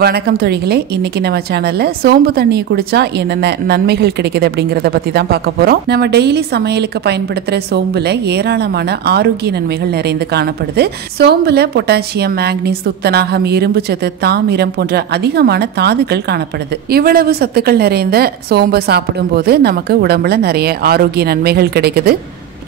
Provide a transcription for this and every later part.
வணக்கம் தோழிகளே, இன்னைக்கு நம்ம சேனல்ல சோம்பு தண்ணியை குடிச்சா என்னென்ன நன்மைகள் கிடைக்குது அப்படிங்கறத பத்தி தான் பார்க்க போறோம். நம்ம டெய்லி சமையலுக்கு பயன்படுத்துற சோம்புல ஏராளமான ஆரோக்கிய நன்மைகள் நிறைந்து காணப்படுது. சோம்புல பொட்டாசியம், மேக்னீஸ், துத்தநாகம், இரும்பு சத்து, தாமிரம் போன்ற அதிகமான தாதுக்கள் காணப்படுது. இவ்வளவு சத்துக்கள் நிறைந்த சோம்பை சாப்பிடும் போது நமக்கு உடம்புல நிறைய ஆரோக்கிய நன்மைகள் கிடைக்குது.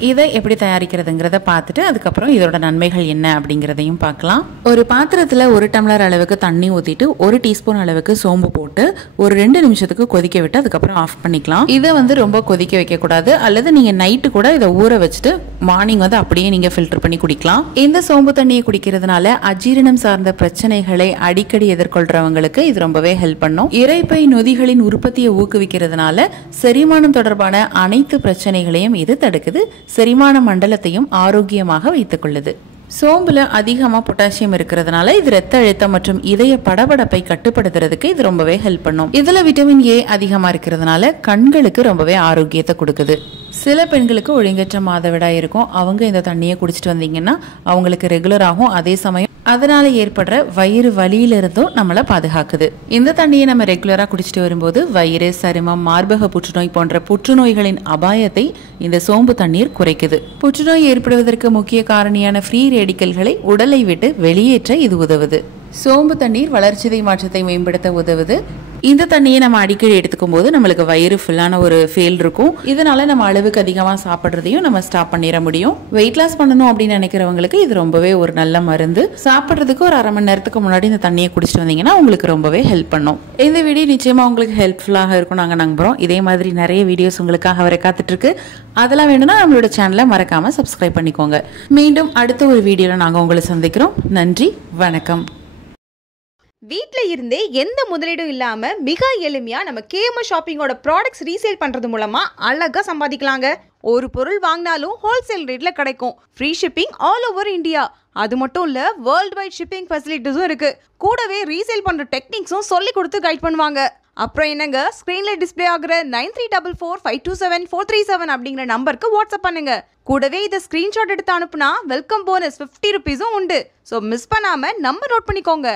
இதை எப்படி தயாரிக்கிறதுங்கிறத பார்த்துட்டு அதுக்கப்புறம் இதோட நன்மைகள் என்ன அப்படிங்கிறதையும் பார்க்கலாம். ஒரு பாத்திரத்தில் 1 டம்ளர் அளவுக்கு தண்ணி ஊற்றிட்டு 1 டீஸ்பூன் அளவுக்கு சோம்பு போட்டு ஒரு 2 நிமிஷத்துக்கு கொதிக்க விட்டு அதுக்கப்புறம் ஆஃப் பண்ணிக்கலாம். இதை ரொம்ப கொதிக்க வைக்கக்கூடாது, அல்லது நீங்கள் நைட்டு கூட இதை ஊற வச்சுட்டு மார்னிங் அப்படியே நீங்கள் ஃபில்டர் பண்ணி குடிக்கலாம். இந்த சோம்பு தண்ணியை குடிக்கிறதுனால அஜீரணம் சார்ந்த பிரச்சனைகளை அடிக்கடி எதிர்கொள்றவங்களுக்கு இது ரொம்பவே ஹெல்ப் பண்ணும். இரைப்பை நொதிகளின் உற்பத்தியை ஊக்குவிக்கிறதுனால செரிமானம் தொடர்பான அனைத்து பிரச்சனைகளையும் இது தடுக்குது. செரிமான மண்டலத்தையும் ஆரோக்கியமாக வைத்துக் கொள்ளுது. சோம்புல அதிகமா பொட்டாசியம் இருக்கிறதுனால இது ரத்த அழுத்தம் மற்றும் இதய படபடப்பை கட்டுப்படுத்துறதுக்கு இது ரொம்பவே ஹெல்ப் பண்ணும். இதுல விட்டமின் ஏ அதிகமா இருக்கிறதுனால கண்களுக்கு ரொம்பவே ஆரோக்கியத்தை கொடுக்குது. சில பெண்களுக்கு ஒழுங்கற்ற மாதவிடாய் இருக்கும். அவங்க இந்த தண்ணியை குடிச்சிட்டு வந்தீங்கன்னா அவங்களுக்கு ரெகுலர் ஆகும். அதே சமயம் அதனால ஏற்படுற வயிறு வலியிலிருந்தும் நம்மளை பாதுகாக்குது. இந்த தண்ணியை நம்ம ரெகுலரா குடிச்சிட்டு வரும்போது வயிறு, சருமம், மார்பக புற்றுநோய் போன்ற புற்றுநோய்களின் அபாயத்தை இந்த சோம்பு தண்ணீர் குறைக்குது. புற்றுநோய் ஏற்படுவதற்கு முக்கிய காரணியான ஃப்ரீ ரேடிக்கல்களை உடலை விட்டு வெளியேற்ற இது உதவுது. சோம்பு தண்ணீர் வளர்ச்சிதை மாற்றத்தை மேம்படுத்த உதவுது. இந்த தண்ணியை நம்ம அடிக்கடி எடுத்துக்கும் போது நம்மளுக்கு வயிறு ஃபுல்லான ஒரு ஃபீல் இருக்கும். இதனால நம்ம அளவுக்கு அதிகமாக சாப்பிட்றதையும் நம்ம ஸ்டாப் பண்ணிட முடியும். வெயிட் லாஸ் பண்ணணும் அப்படின்னு நினைக்கிறவங்களுக்கு இது ரொம்பவே ஒரு நல்ல மருந்து. சாப்பிட்றதுக்கு ஒரு 1/2 மணி நேரத்துக்கு முன்னாடி இந்த தண்ணியை குடிச்சிட்டு வந்தீங்கன்னா உங்களுக்கு ரொம்பவே ஹெல்ப் பண்ணும். இந்த வீடியோ நிச்சயமா உங்களுக்கு ஹெல்ப்ஃபுல்லாக இருக்கும் நாங்கள் நம்புறோம். இதே மாதிரி நிறைய வீடியோஸ் உங்களுக்காக வர காத்துட்டு இருக்கு. அதெல்லாம் வேணும்னா நம்மளோட சேனலை மறக்காம சப்ஸ்கிரைப் பண்ணிக்கோங்க. மீண்டும் அடுத்த ஒரு வீடியோல நாங்கள் உங்களை சந்திக்கிறோம். நன்றி, வணக்கம். வீட்டில் இருந்தே எந்த முதலீடும் இல்லாமல் மிக எளிமையாக நம்ம கேஎம்எஸ் ஷாப்பிங்கோட ப்ராடக்ட்ஸ் ரீசேல் பண்ணுறது மூலமாக அழகாக சம்பாதிக்கலாங்க. ஒரு பொருள் வாங்கினாலும் ஹோல்சேல் ரேட்டில் கிடைக்கும். Free shipping all over India. அது மட்டும் இல்லை, வேர்ல்டு வைட் ஷிப்பிங் ஃபெசிலிட்டிஸும் இருக்குது. கூடவே ரீசேல் பண்ணுற டெக்னிக்ஸும் சொல்லி கொடுத்து கைட் பண்ணுவாங்க. அப்புறம் என்னங்க, ஸ்க்ரீனில் டிஸ்பிளே ஆகிற 9344527437 அப்படிங்கிற நம்பருக்கு வாட்ஸ்அப் பண்ணுங்க. கூடவே இதை ஸ்க்ரீன்ஷாட் எடுத்து அனுப்புனா வெல்கம் போனஸ் 50 ருபீஸும் உண்டு. ஸோ மிஸ் பண்ணாமல் நம்பர் நோட் பண்ணிக்கோங்க.